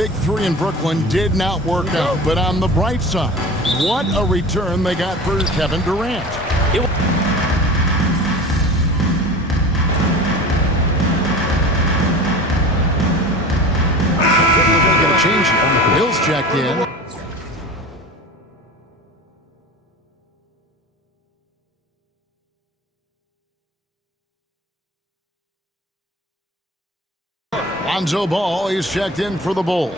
big three in Brooklyn did not work out. But on the bright side, what a return they got for Kevin Durant. Get a change here. Hill's checked in. Lonzo Ball, he's checked in for the Bulls.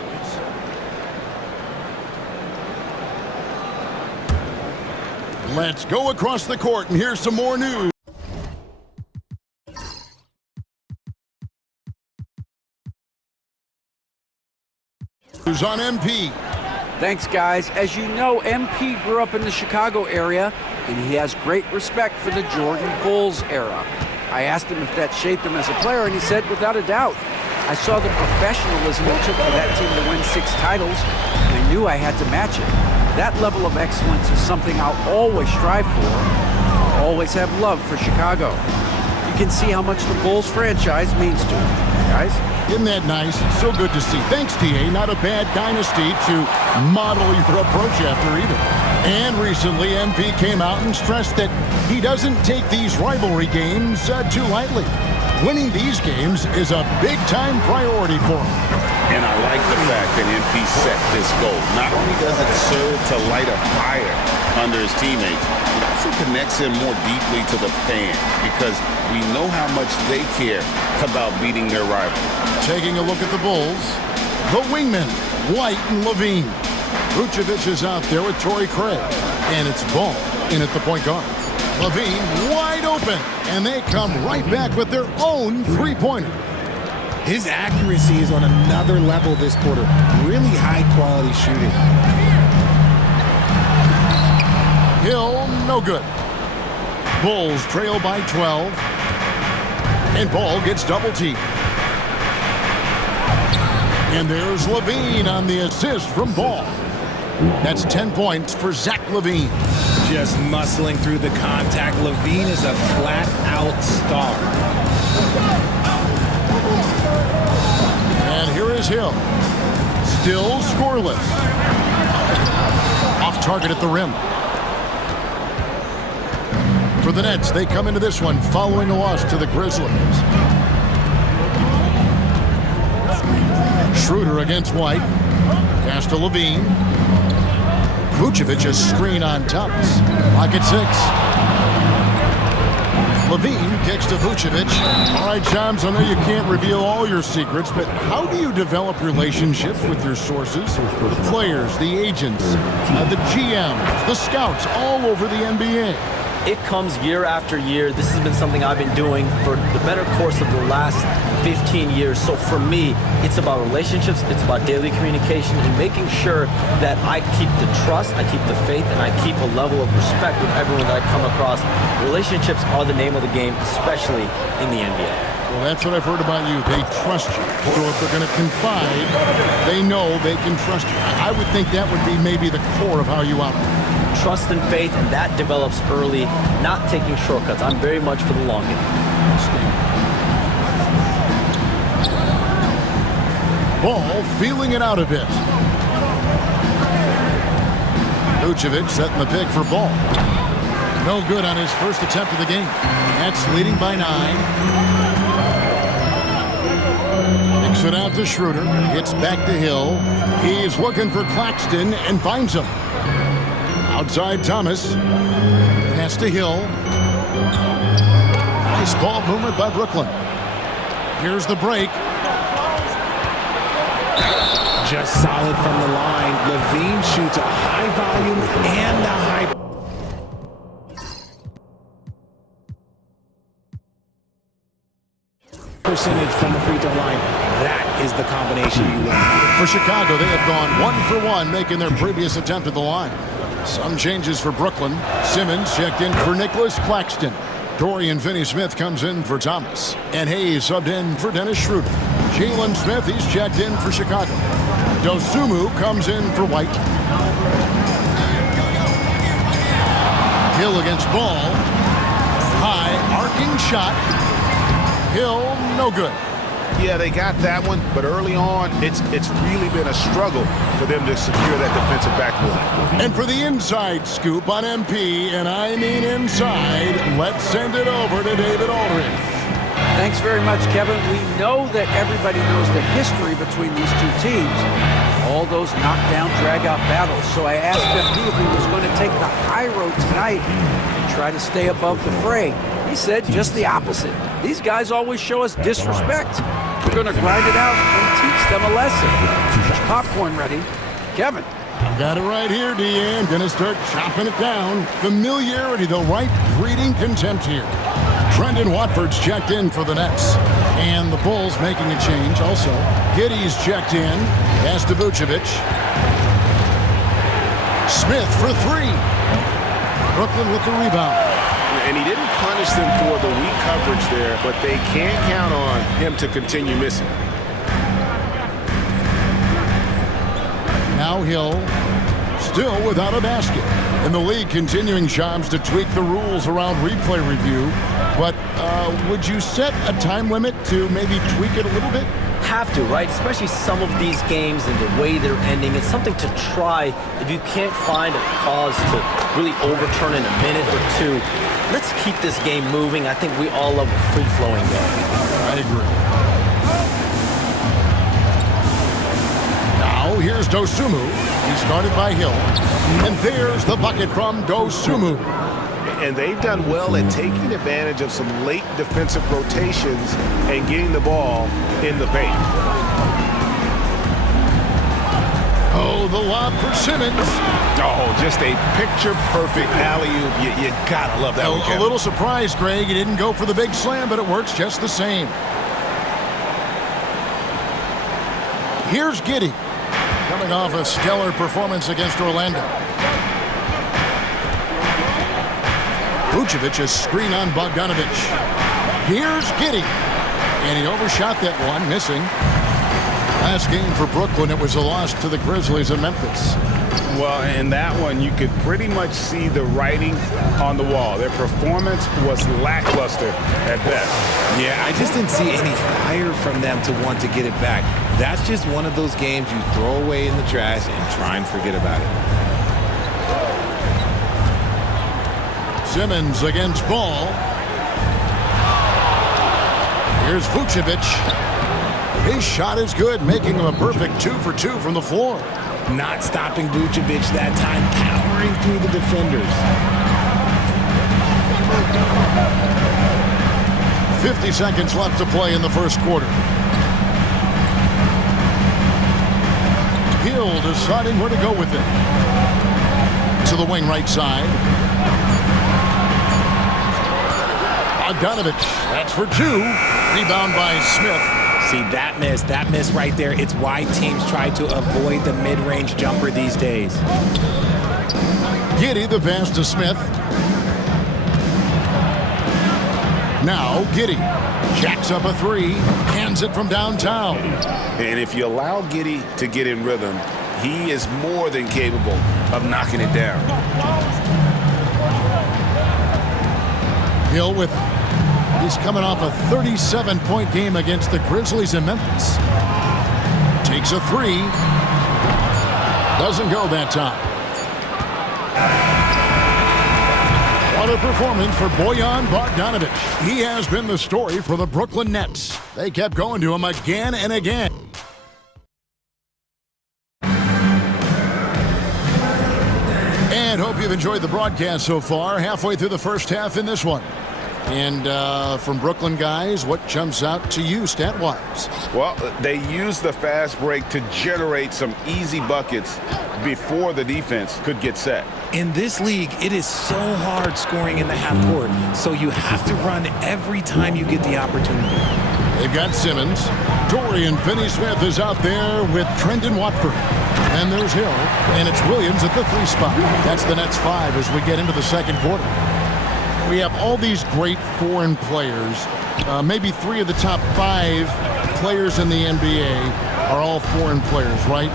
Let's go across the court, and here's some more news. Who's on MP? Thanks, guys. As you know, MP grew up in the Chicago area, and he has great respect for the Jordan Bulls era. I asked him if that shaped him as a player, and he said, without a doubt. I saw the professionalism it took for that team to win 6 titles, and I knew I had to match it. That level of excellence is something I'll always strive for. I'll always have love for Chicago. You can see how much the Bulls franchise means to him, guys. Isn't that nice? So good to see. Thanks, TA. Not a bad dynasty to model your approach after either. And recently, MP came out and stressed that he doesn't take these rivalry games too lightly. Winning these games is a big-time priority for him. And I like the fact that MP set this goal. Not only does it serve to light a fire under his teammates, it also connects him more deeply to the fans because we know how much they care about beating their rival. Taking a look at the Bulls, the wingmen, White and Levine. Vucevic is out there with Torrey Craig, and it's Ball in at the point guard. Levine wide open, and they come right back with their own three-pointer. His accuracy is on another level this quarter. Really high-quality shooting. Hill, no good. Bulls trail by 12, and Ball gets double-teamed. And there's Levine on the assist from Ball. That's 10 points for Zach LaVine. Just muscling through the contact. LaVine is a flat-out star. And here is Hill. Still scoreless. Off target at the rim. For the Nets, they come into this one following a loss to the Grizzlies. Schroeder against White. Pass to Levine. Vucevic a screen on Thomas. Lock at 6. Levine kicks to Vucevic. All right, Shams, I know you can't reveal all your secrets, but how do you develop relationships with your sources? The players, the agents, the GMs, the scouts all over the NBA. It comes year after year. This has been something I've been doing for the better course of the last 15 years. So for me, it's about relationships, it's about daily communication, and making sure that I keep the trust, I keep the faith, and I keep a level of respect with everyone that I come across. Relationships are the name of the game, especially in the NBA. Well, that's what I've heard about you. They trust you. So if they're going to confide, they know they can trust you. I would think that would be maybe the core of how you operate. Trust and faith, and that develops early, not taking shortcuts. I'm very much for the long game. Ball feeling it out a bit. Vucevic setting the pick for Ball. No good on his first attempt of the game. Nets leading by 9. Kicks it out to Schroeder. It's back to Hill. He's looking for Claxton and finds him. Outside Thomas. Pass to Hill. Nice ball movement by Brooklyn. Here's the break. Just solid from the line. LaVine shoots a high volume and a high percentage from the free throw line. That is the combination you want. For Chicago, they have gone 1 for 1, making their previous attempt at the line. Some changes for Brooklyn. Simmons checked in for Nicholas Claxton. Dorian Finney-Smith comes in for Thomas. And Hayes subbed in for Dennis Schroeder. Jalen Smith, he's checked in for Chicago. Dosunmu comes in for White. Hill against Ball. High, arcing shot. Hill, no good. Yeah, they got that one, but early on, it's really been a struggle for them to secure that defensive backboard. And for the inside scoop on MP, and I mean inside, let's send it over to David Aldridge. Thanks very much, Kevin. We know that everybody knows the history between these two teams, all those knockdown, drag-out battles. So I asked MP if he was going to take the high road tonight and try to stay above the fray. He said just the opposite. These guys always show us disrespect. We're going to grind it out and teach them a lesson. Popcorn ready. Kevin. Got it right here, Deanne. Gonna start chopping it down. Familiarity, the right breeding contempt here. Trendon Watford's checked in for the Nets. And the Bulls making a change also. Giddey's checked in. Pass to Vucevic. Smith for three. Brooklyn with the rebound. And he didn't punish them for the weak coverage there, but they can't count on him to continue missing. Now Hill, still without a basket. And the league continuing, Shams, to tweak the rules around replay review. But would you set a time limit to maybe tweak it a little bit? Have to, right? Especially some of these games and the way they're ending. It's something to try. If you can't find a cause to really overturn in a minute or two, let's keep this game moving. I think we all love a free-flowing game. I agree. Now here's Dosunmu. He started by Hill. And there's the bucket from Dosunmu. And they've done well at taking advantage of some late defensive rotations and getting the ball in the paint. Oh, the lob for Simmons. Oh, just a picture-perfect alley-oop. You gotta love that one, A Kevin. little surprised, Greg. He didn't go for the big slam, but it works just the same. Here's Giddey, coming off a stellar performance against Orlando. Vucevic, a screen on Bogdanovic. Here's Giddey. And he overshot that one, missing. Last game for Brooklyn, it was a loss to the Grizzlies in Memphis. Well, in that one, you could pretty much see the writing on the wall. Their performance was lackluster at best. Yeah, I just didn't see any fire from them to want to get it back. That's just one of those games you throw away in the trash and try and forget about it. Simmons against Ball. Here's Vucevic. His shot is good, making him a perfect 2 for 2 from the floor. Not stopping Vucevic that time, powering through the defenders. 50 seconds left to play in the first quarter. Hill deciding where to go with it. To the wing right side. Bogdanovic, that's for two. Rebound by Smith. See, that miss right there, it's why teams try to avoid the mid-range jumper these days. Giddey, the pass to Smith. Now Giddey jacks up a three, hands it from downtown. And if you allow Giddey to get in rhythm, he is more than capable of knocking it down. Hill with it. He's coming off a 37-point game against the Grizzlies in Memphis. Takes a three. Doesn't go that time. What a performance for Bojan Bogdanovic. He has been the story for the Brooklyn Nets. They kept going to him again and again. And hope you've enjoyed the broadcast so far. Halfway through the first half in this one. And from Brooklyn guys, what jumps out to you stat-wise? Well, they used the fast break to generate some easy buckets before the defense could get set. In this league, it is so hard scoring in the half court, so you have to run every time you get the opportunity. They've got Simmons. Dorian Finney-Smith is out there with Trendon Watford. And there's Hill, and it's Williams at the three spot. That's the Nets 5 as we get into the second quarter. We have all these great foreign players. Maybe 3 of the top 5 players in the NBA are all foreign players, right?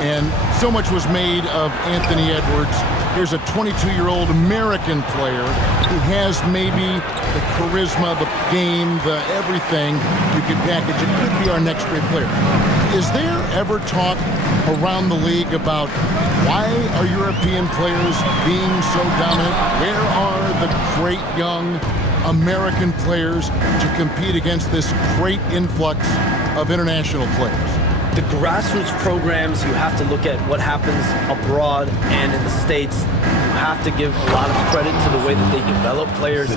And so much was made of Anthony Edwards Here's a 22-year-old American player who has maybe the charisma, the game, the everything you can package. It could be our next great player. Is there ever talk around the league about why are European players being so dominant? Where are the great young American players to compete against this great influx of international players? The grassroots programs, you have to look at what happens abroad and in the States. You have to give a lot of credit to the way that they develop players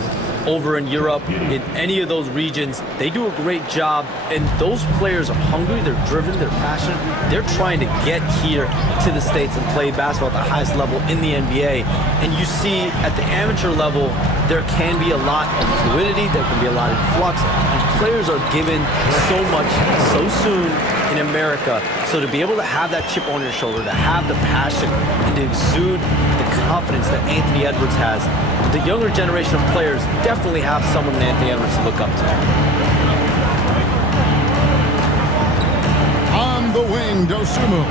over in Europe, in any of those regions. They do a great job, and those players are hungry, they're driven, they're passionate. They're trying to get here to the States and play basketball at the highest level in the NBA. And you see at the amateur level, there can be a lot of fluidity, there can be a lot of flux, and players are given so much so soon in America. So to be able to have that chip on your shoulder, to have the passion, and to exude the confidence that Anthony Edwards has, the younger generation of players definitely have someone in Anthony Edwards to look up to. On the wing, Dosunmu.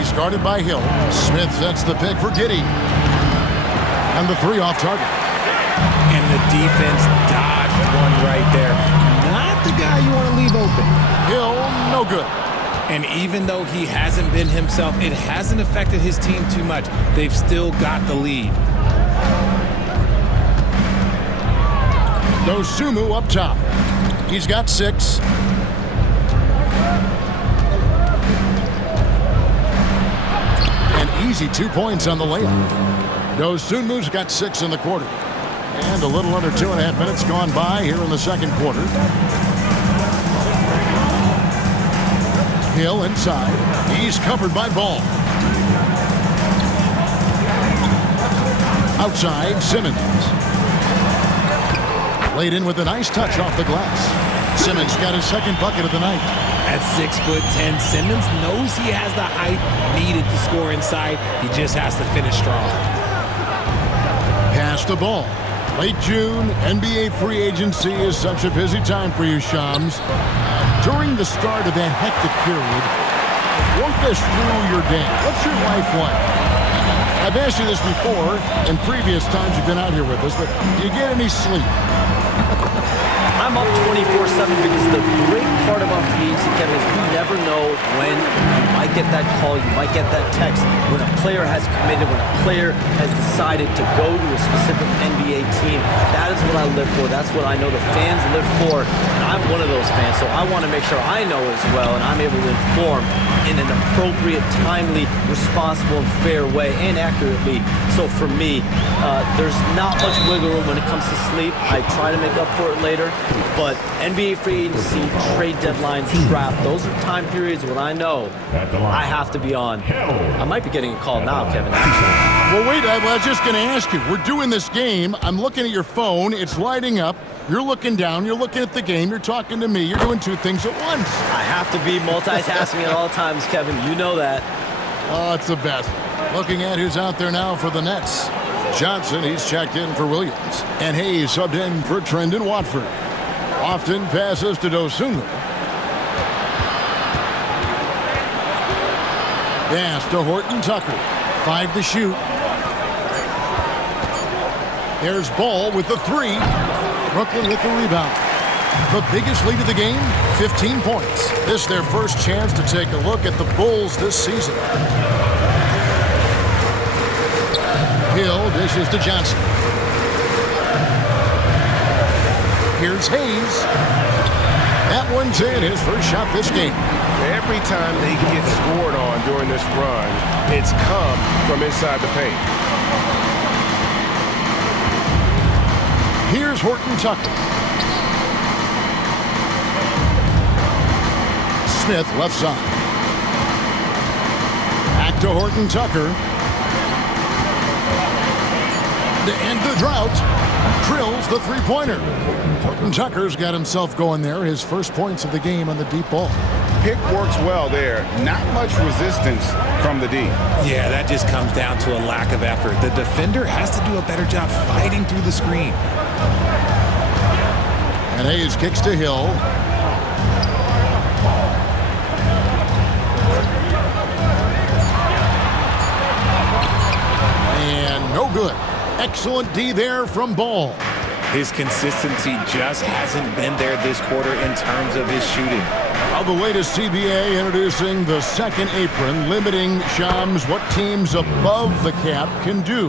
He's guarded by Hill. Smith sets the pick for Giddey. And the three off target. And the defense dodged one right there. Not the guy you want to leave open. Hill, no good. And even though he hasn't been himself, it hasn't affected his team too much. They've still got the lead. Dosunmu up top. He's got 6. An easy 2 points on the layup. Dosunmu's got 6 in the quarter. And a little under 2.5 minutes gone by here in the second quarter. Hill inside. He's covered by Ball. Outside, Simmons. Laid in with a nice touch off the glass. Simmons got his second bucket of the night. At 6'10", Simmons knows he has the height needed to score inside. He just has to finish strong. Pass the ball. Late June, NBA free agency is such a busy time for you, Shams. During the start of that hectic period, walk us through your day. What's your life like? I've asked you this before in previous times you've been out here with us, but do you get any sleep? I'm up 24/7 because the great part about free agency, Kevin, is you never know when you might get that call, you might get that text, when a player has committed, when a player has decided to go to a specific NBA team. That is what I live for. That's what I know the fans live for, and I'm one of those fans, so I want to make sure I know as well, and I'm able to inform in an appropriate, timely, responsible, and fair way, and accurately. So for me, there's not much wiggle room when it comes to sleep. I try to make up for it later, but NBA free agency, trade deadlines, draft, those are time periods when I know I have to be on. I might be getting a call now, Kevin, actually. Well, wait, I was just going to ask you. We're doing this game. I'm looking at your phone. It's lighting up. You're looking down. You're looking at the game. You're talking to me. You're doing 2 things at once. I have to be multitasking at all times, Kevin. You know that. Oh, it's the best. Looking at who's out there now for the Nets. Johnson, he's checked in for Williams. And Hayes subbed in for Trendon Watford. Often passes to Dosunmu. Pass to Horton Tucker. 5 to shoot. There's Ball with the 3. Brooklyn with the rebound. The biggest lead of the game, 15 points. This is their first chance to take a look at the Bulls this season. Hill dishes to Johnson. Here's Hayes. That one's in, his first shot this game. Every time they get scored on during this run, it's come from inside the paint. Here's Horton Tucker. Smith left side. Back to Horton Tucker. To end the drought, drills the three-pointer. Horton Tucker's got himself going there. His first points of the game on the deep ball. Pick works well there. Not much resistance from the D. Yeah, that just comes down to a lack of effort. The defender has to do a better job fighting through the screen. And Hayes kicks to Hill. And No good. Excellent D there from Ball. His consistency just hasn't been there this quarter in terms of his shooting. Now the latest CBA introducing the second apron, limiting Shams what teams above the cap can do.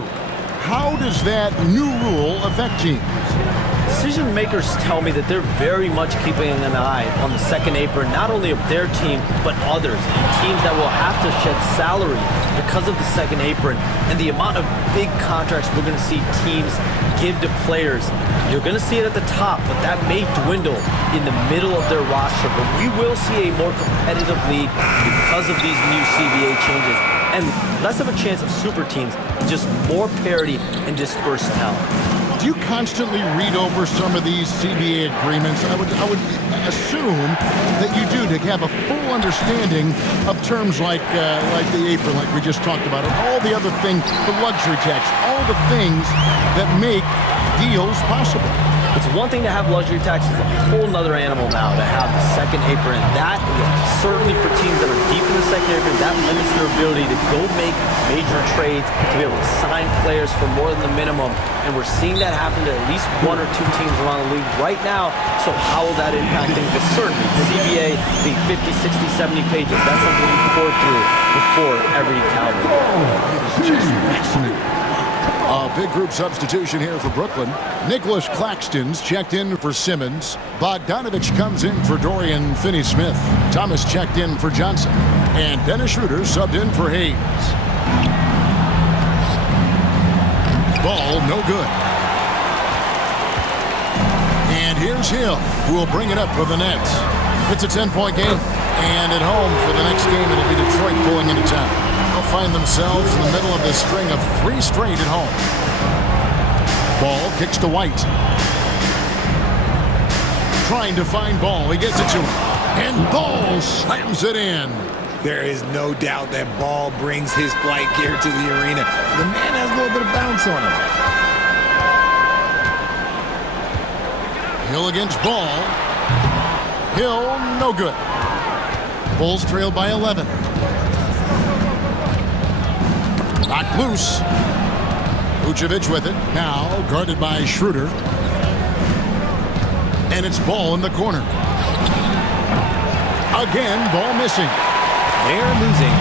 How does that new rule affect teams? Decision makers tell me that they're very much keeping an eye on the second apron, not only of their team, but others, and teams that will have to shed salary because of the second apron and the amount of big contracts we're going to see teams give to players. You're going to see it at the top, but that may dwindle in the middle of their roster. But we will see a more competitive league because of these new CBA changes, and less of a chance of super teams, just more parity and dispersed talent. Do you constantly read over some of these CBA agreements? I would assume that you do, to have a full understanding of terms like the apron, like we just talked about, and all the other things, the luxury tax, all the things that make deals possible. It's one thing to have luxury tax, it's a whole nother animal now to have the second apron. And that, certainly for teams that are deep in the second apron, that limits their ability to go make major trades, to be able to sign players for more than the minimum. And we're seeing that happen to at least one or two teams around the league right now. So how will that impact things? But certainly, the CBA, the 50, 60, 70 pages, that's something we pour through before every calendar. It is just fascinating. A big group substitution here for Brooklyn. Nicholas Claxton's checked in for Simmons. Bogdanovich comes in for Dorian Finney-Smith. Thomas checked in for Johnson. And Dennis Schroeder subbed in for Hayes. Ball, no good. And here's Hill, who will bring it up for the Nets. It's a 10-point game. And at home for the next game, it'll be Detroit pulling into town. They'll find themselves in the middle of this string of 3 straight at home. Ball kicks to White. Trying to find Ball. He gets it to him. And Ball slams it in. There is no doubt that Ball brings his flight gear to the arena. The man has a little bit of bounce on him. Hill against Ball. Hill, no good. Bulls trail by 11. Knocked loose. Vucevic with it. Now guarded by Schroeder. And it's Ball in the corner. Again, Ball missing. They're losing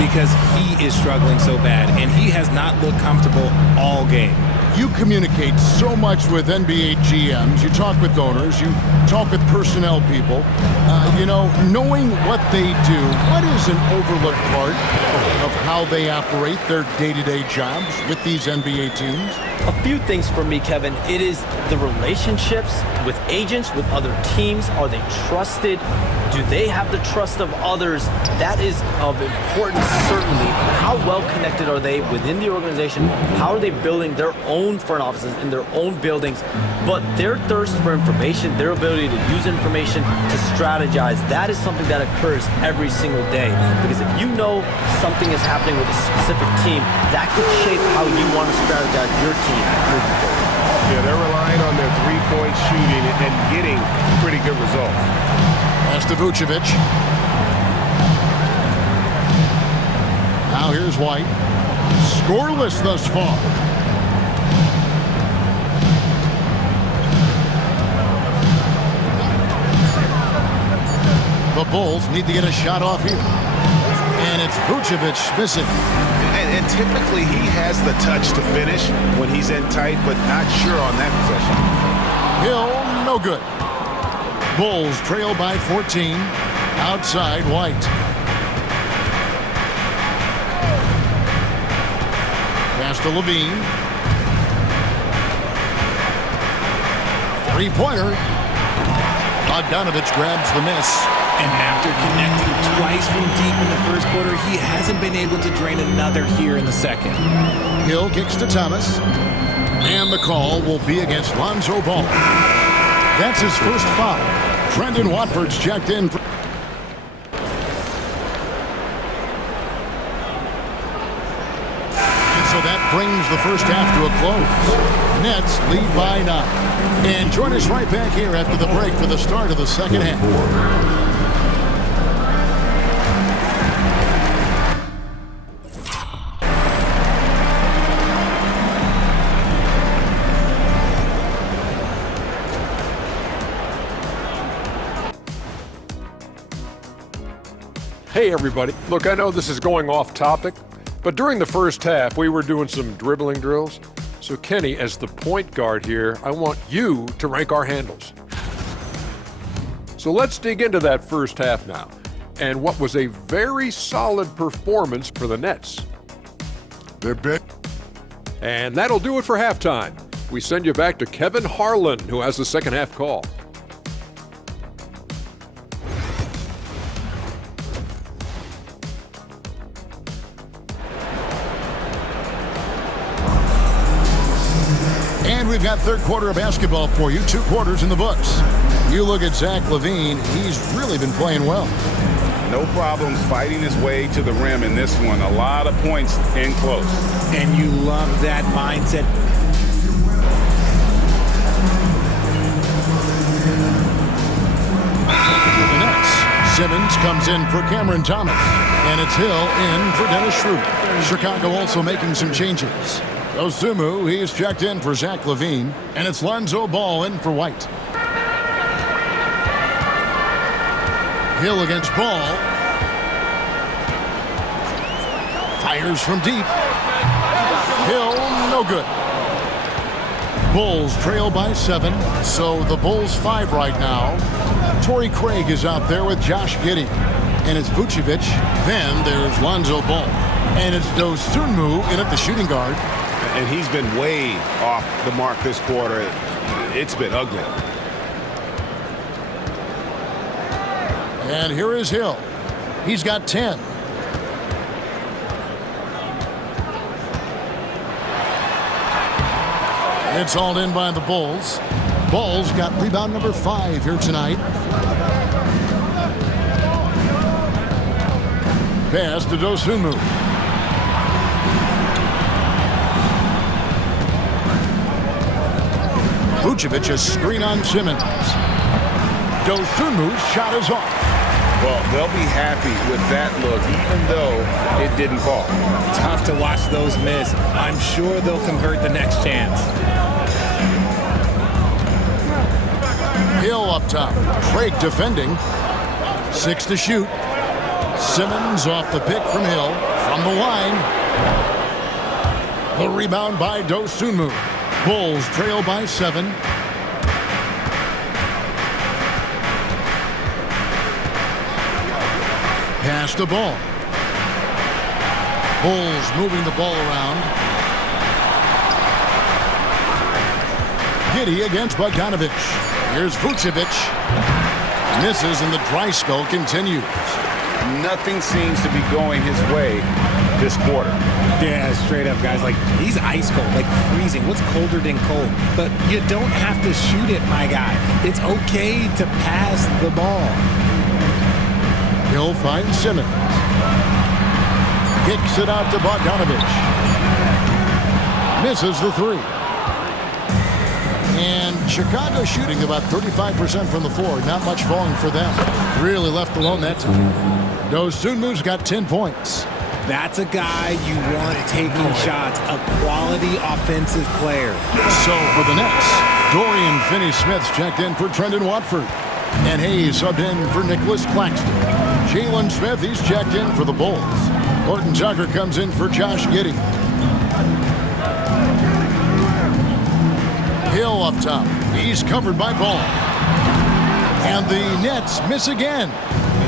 because he is struggling so bad, and he has not looked comfortable all game. You communicate so much with NBA GMs. You talk with owners. You talk with personnel people. Knowing what they do, what is an overlooked part of how they operate their day-to-day jobs with these NBA teams? A few things for me, Kevin. It is the relationships with agents, with other teams. Are they trusted? Do they have the trust of others? That is of importance, certainly. How well connected are they within the organization? How are they building their own front offices in their own buildings? But their thirst for information, their ability to use information to strategize, that is something that occurs every single day. Because if you know something is happening with a specific team, that could shape how you want to strategize your team moving forward. Yeah, they're relying on their three-point shooting and getting pretty good results. Pass to Vucevic. Now here's White. Scoreless thus far. The Bulls need to get a shot off here. And it's Vucevic missing. And typically he has the touch to finish when he's in tight, but not sure on that possession. Hill, no good. Bulls trail by 14. Outside, White. Pass to Levine. Three-pointer. Bogdanovich grabs the miss. And after connecting twice from deep in the first quarter, he hasn't been able to drain another here in the second. Hill kicks to Thomas. And the call will be against Lonzo Ball. That's his first foul. Trendon Watford's checked in. And so that brings the first half to a close. Nets lead by 9. And join us right back here after the break for the start of the second half. Hey everybody, look, I know this is going off topic, but during the first half we were doing some dribbling drills. So Kenny, as the point guard here, I want you to rank our handles. So let's dig into that first half now, and what was a very solid performance for the Nets. They're big. And that'll do it for halftime. We send you back to Kevin Harlan, who has the second half call. And we've got third quarter of basketball for you, 2 quarters in the books. You look at Zach LaVine, he's really been playing well. No problems fighting his way to the rim in this one. A lot of points in close. And you love that mindset. The Nets. Simmons comes in for Cameron Thomas. And it's Hill in for Dennis Schroeder. Chicago also making some changes. Osumu, he's checked in for Zach LaVine. And it's Lonzo Ball in for White. Hill against Ball. Fires from deep. Hill, no good. Bulls trail by 7, so the Bulls 5 right now. Torrey Craig is out there with Josh Giddey. And it's Vucevic. Then there's Lonzo Ball. And it's Dosunmu in at the shooting guard. And he's been way off the mark this quarter. It's been ugly. And here is Hill. He's got 10. It's hauled in by the Bulls. Bulls got rebound number 5 here tonight. Pass to Dosunmu. Vucevic, a screen on Simmons. Dosunmu's shot is off. Well, they'll be happy with that look, even though it didn't fall. Tough to watch those miss. I'm sure they'll convert the next chance. Hill up top. Craig defending. 6 to shoot. Simmons off the pick from Hill. From the line. The rebound by Dosunmu. Bulls trail by 7. Pass the ball. Bulls moving the ball around. Giddey against Bogdanovic. Here's Vucevic. Misses and the dry spell continues. Nothing seems to be going his way this quarter. Yeah, straight up, guys. Like, he's ice cold, like freezing. What's colder than cold? But you don't have to shoot it, my guy. It's okay to pass the ball. Hill finds Simmons. Kicks it out to Bogdanovic. Misses the 3. And Chicago shooting about 35% from the floor. Not much falling for them. Really left alone that time. Dosunmu's got 10 points. That's a guy you want taking shots, a quality offensive player. So for the Nets, Dorian Finney-Smith's checked in for Trendon Watford. And Hayes subbed in for Nicholas Claxton. Jalen Smith, he's checked in for the Bulls. Horton Tucker comes in for Josh Giddey. Hill up top. He's covered by Ball. And the Nets miss again.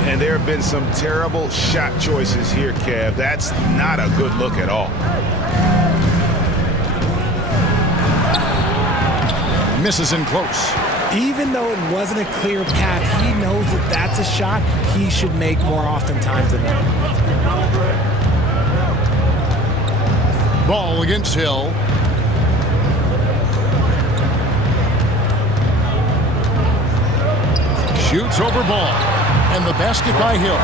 And there have been some terrible shot choices here, Kev. That's not a good look at all. Misses in close. Even though it wasn't a clear path, he knows that that's a shot he should make more oftentimes than not. Ball against Hill. Shoots over Ball. And the basket by Hill.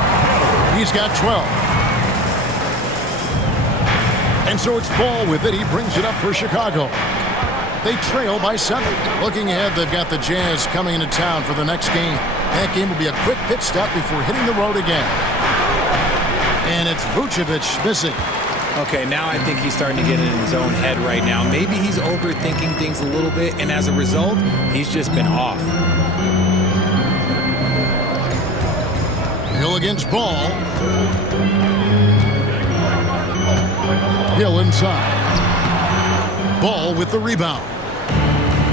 He's got 12. And so it's Ball with it. He brings it up for Chicago. They trail by 7. Looking ahead, they've got the Jazz coming into town for the next game. That game will be a quick pit stop before hitting the road again. And it's Vucevic missing. Okay, now I think he's starting to get in his own head right now. Maybe he's overthinking things a little bit, and as a result, he's just been off. Hill Hill against Ball. Hill inside. Ball with the rebound.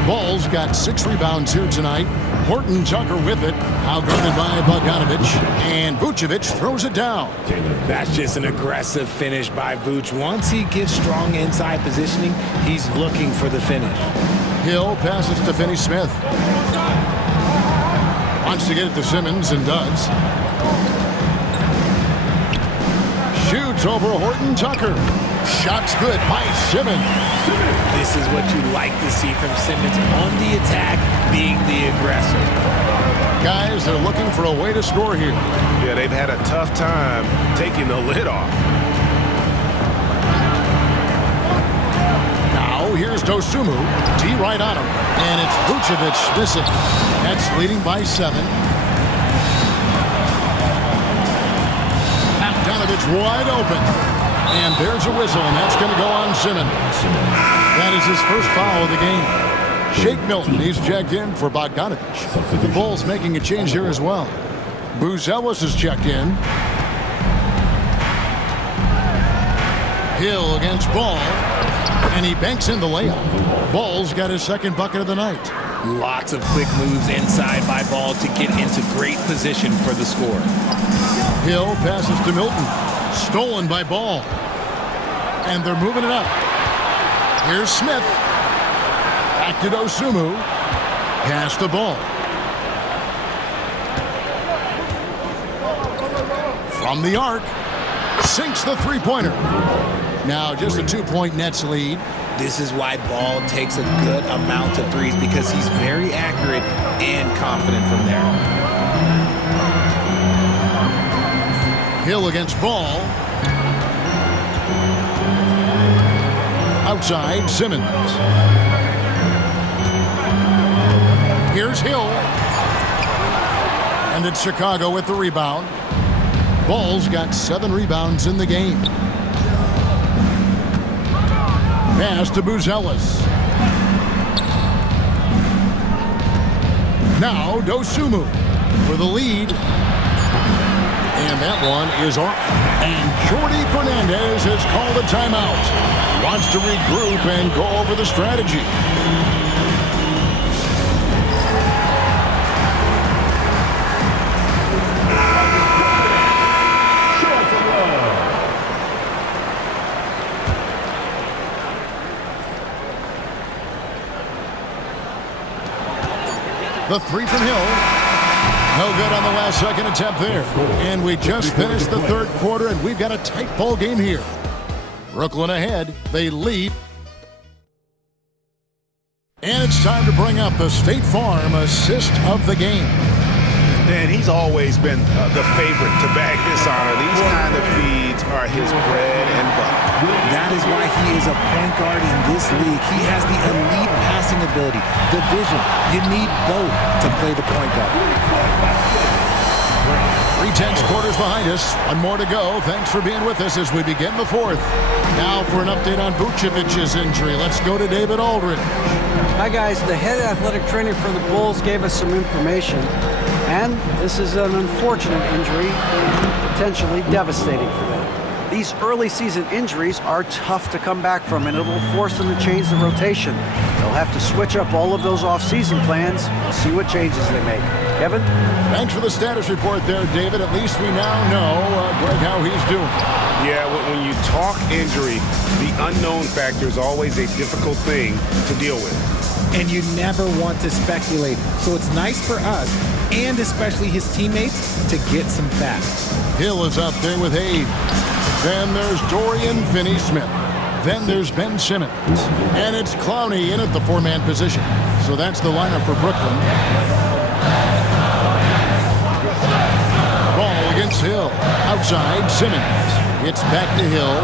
Ball's got 6 rebounds here tonight. Horton Tucker with it. Outguarded by Bogdanovich. And Vucevic throws it down. That's just an aggressive finish by Vuce. Once he gets strong inside positioning, he's looking for the finish. Hill passes to Finney-Smith. Wants to get it to Simmons and does. Shoots over Horton Tucker. Shot's good by Simmons. This is what you like to see from Simmons on the attack, being the aggressor. Guys, they're looking for a way to score here. Yeah, they've had a tough time taking the lid off. Now, here's Dosunmu. D right on him. And it's Vucevic missing. That's leading by 7. Bogdanovich wide open. And there's a whistle, and that's going to go on Simmons. That is his first foul of the game. Shake Milton, he's checked in for Bogdanovich. The Bulls making a change here as well. Buzelis is checked in. Hill against Ball. And he banks in the layup. Ball's got his second bucket of the night. Lots of quick moves inside by Ball to get into great position for the score. Hill passes to Milton. Stolen by Ball. And they're moving it up. Here's Smith. Back to Dosunmu. Pass the Ball. From the arc. Sinks the three-pointer. Now just a 2-point Nets lead. This is why Ball takes a good amount of threes, because he's very accurate and confident from there. Hill against Ball. Outside, Simmons. Here's Hill. And it's Chicago with the rebound. Ball's got 7 rebounds in the game. Pass to Buzelis. Now Dosunmu for the lead. And that one is off. And Jordi Fernandez has called a timeout. He wants to regroup and go over the strategy. The 3 from Hill. No good on the last second attempt there. And we just finished the third quarter, and we've got a tight ball game here. Brooklyn ahead. They lead. And it's time to bring up the State Farm assist of the game. And he's always been the favorite to bag this honor. These kind of feeds are his bread and butter. That is why he is a point guard in this league. He has the elite passing ability, the vision. You need both to play the point guard. 3/10 quarters behind us. One more to go. Thanks for being with us as we begin the fourth. Now for an update on Vucevic's injury. Let's go to David Aldridge. Hi, guys. The head athletic trainer for the Bulls gave us some information. And this is an unfortunate injury, potentially devastating for them. These early season injuries are tough to come back from, and it will force them to change the rotation. They'll have to switch up all of those off-season plans. We'll see what changes they make. Kevin? Thanks for the status report there, David. At least we now know, Greg, how he's doing. Yeah, when you talk injury, the unknown factor is always a difficult thing to deal with. And you never want to speculate. So it's nice for us, and especially his teammates, to get some facts. Hill is up there with Hayes. Then there's Dorian Finney-Smith. Then there's Ben Simmons. And it's Clowney in at the 4-man position. So that's the lineup for Brooklyn. Ball against Hill. Outside, Simmons. It's back to Hill.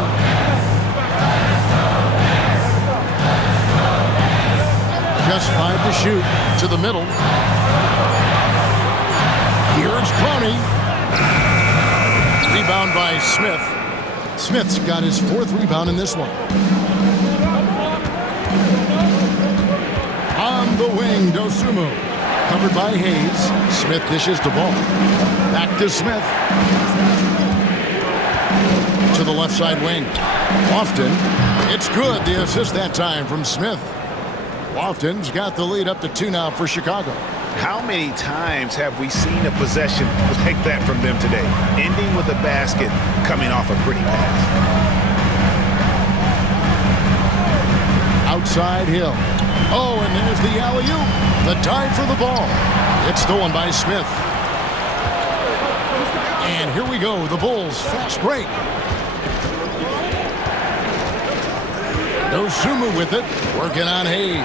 Just 5 to shoot. To the middle. Here's Clowney. Rebound by Smith. Smith's got his 4th rebound in this one. On the wing, Dosunmu. covered by Hayes. Smith dishes the ball. Back to Smith. To the left side wing. Lofton. It's good. The assist that time from Smith. Lofton's got the lead up to 2 now for Chicago. How many times have we seen a possession like that from them today? Ending with a basket, coming off a pretty pass. Outside Hill. Oh, and there's the alley-oop. The dive for the ball. It's stolen by Smith. And here we go. The Bulls fast break. Dosunmu with it. Working on Hayes.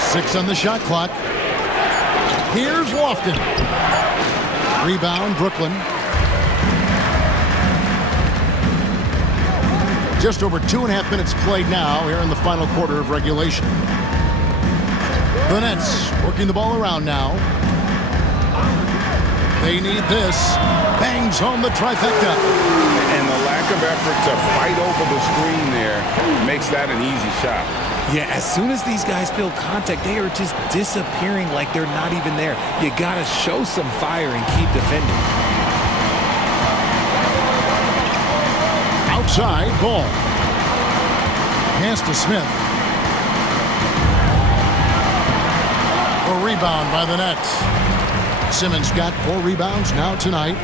Six on the shot clock. Here's Lofton. Rebound, Brooklyn. Just over 2.5 minutes played now here in the final quarter of regulation. The Nets working the ball around now. They need this. Bangs home the trifecta. And the lack of effort to fight over the screen there makes that an easy shot. Yeah, as soon as these guys feel contact, they are just disappearing like they're not even there. You got to show some fire and keep defending. Outside, ball. Pass to Smith. A rebound by the Nets. Simmons got 4 rebounds now tonight.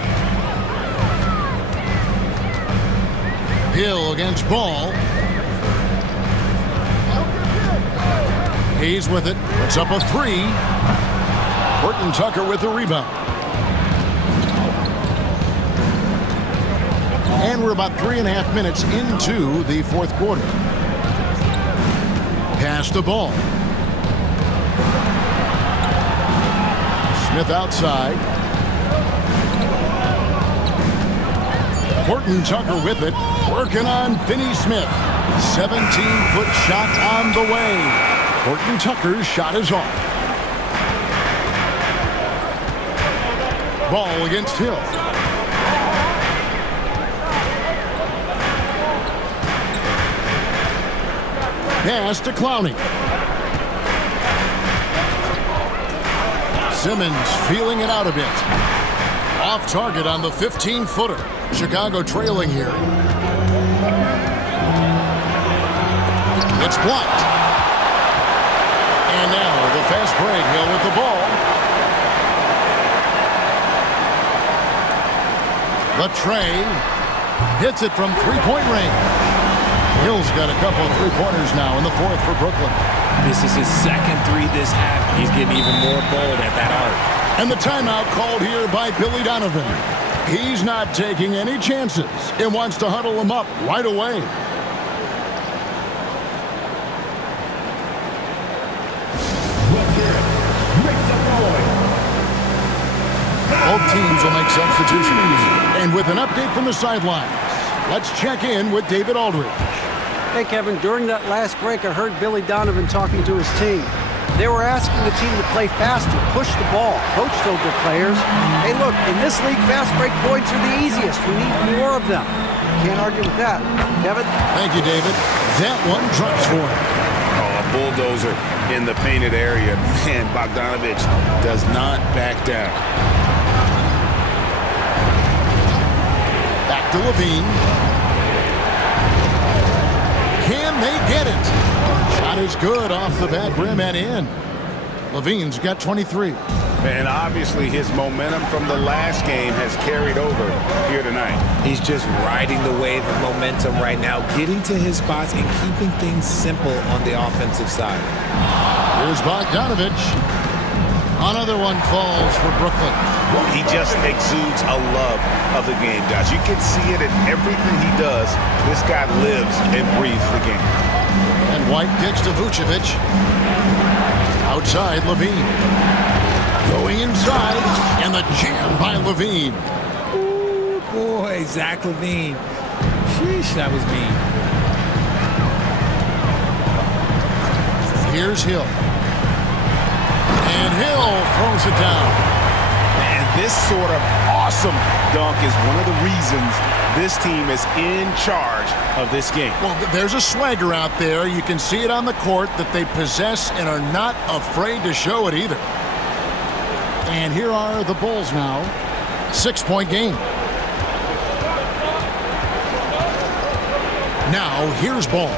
Hill against Ball. Hayes with it. It's up a 3. Horton Tucker with the rebound. And we're about 3.5 minutes into the fourth quarter. Pass the ball. Smith outside. Horton Tucker with it. Working on Finney Smith. 17-foot shot on the way. Horton Tucker's shot is off. Ball against Hill. Pass to Clowney. Simmons feeling it out a bit. Off target on the 15-footer. Chicago trailing here. It's blocked. And now the fast break. Hill with the ball. The tray. Hits it from three-point range. Hill's got a couple of three-pointers now in the fourth for Brooklyn. This is his second 3 this half. He's getting even more bold at that arc. And the timeout called here by Billy Donovan. He's not taking any chances and wants to huddle him up right away. Both teams will make substitutions. And with an update from the sidelines, let's check in with David Aldridge. Hey, Kevin, during that last break, I heard Billy Donovan talking to his team. They were asking the team to play faster, push the ball. Coach told their players, hey, look, in this league, fast break points are the easiest. We need more of them. Can't argue with that. Kevin? Thank you, David. That one drops for him. Oh, a bulldozer in the painted area. Man, Bogdanovich does not back down. Back to Levine. Can they get it? Shot is good off the back rim and in. Levine's got 23. And obviously his momentum from the last game has carried over here tonight. He's just riding the wave of momentum right now, getting to his spots and keeping things simple on the offensive side. Here's Bogdanovich. Another one falls for Brooklyn. He just exudes a love of the game, guys. You can see it in everything he does. This guy lives and breathes the game. And White kicks to Vucevic. Outside, Levine. Going inside, and the jam by Levine. Ooh, boy, Zach Levine. Sheesh, that was mean. Here's Hill. And Hill throws it down. Man, this sort of awesome dunk is one of the reasons this team is in charge of this game. Well, there's a swagger out there. You can see it on the court that they possess and are not afraid to show it either. And here are the Bulls now. 6-point game. Now, here's Ball.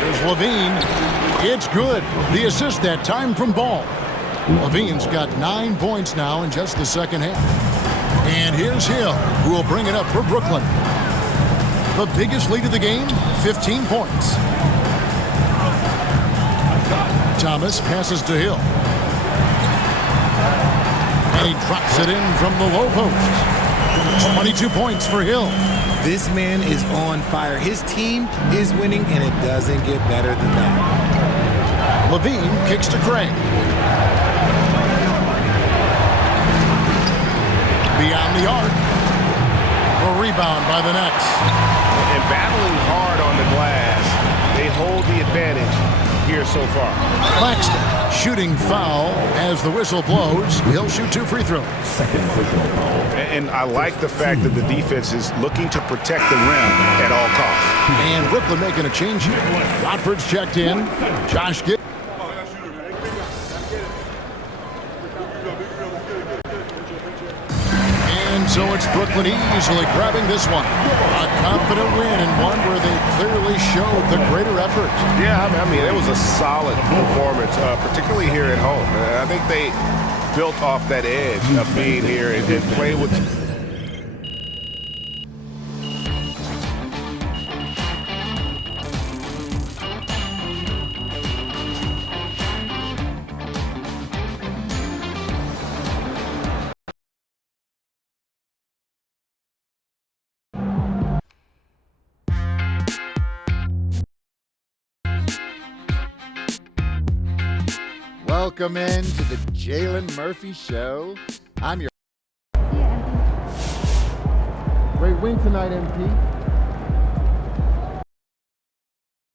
Here's Levine. It's good. The assist that time from Ball. Levine's got 9 points now in just the second half. And here's Hill, who will bring it up for Brooklyn. The biggest lead of the game, 15 points. Thomas passes to Hill. And he drops it in from the low post. 22 points for Hill. This man is on fire. His team is winning, and it doesn't get better than that. Levine kicks to Craig. Beyond the arc. A rebound by the Nets. And battling hard on the glass, they hold the advantage here so far. Claxton shooting foul as the whistle blows. He'll shoot 2 free throws. And I like the fact that the defense is looking to protect the rim at all costs. And Brooklyn making a change here. Watford's checked in. Josh Giddey. And so it's Brooklyn easily grabbing this one. A confident win and one where they clearly showed the greater effort. Yeah, I mean, it was a solid performance, particularly here at home. I think they built off that edge of being here and played with. Welcome in to the Jalen Murphy Show. I'm your great win tonight, MP.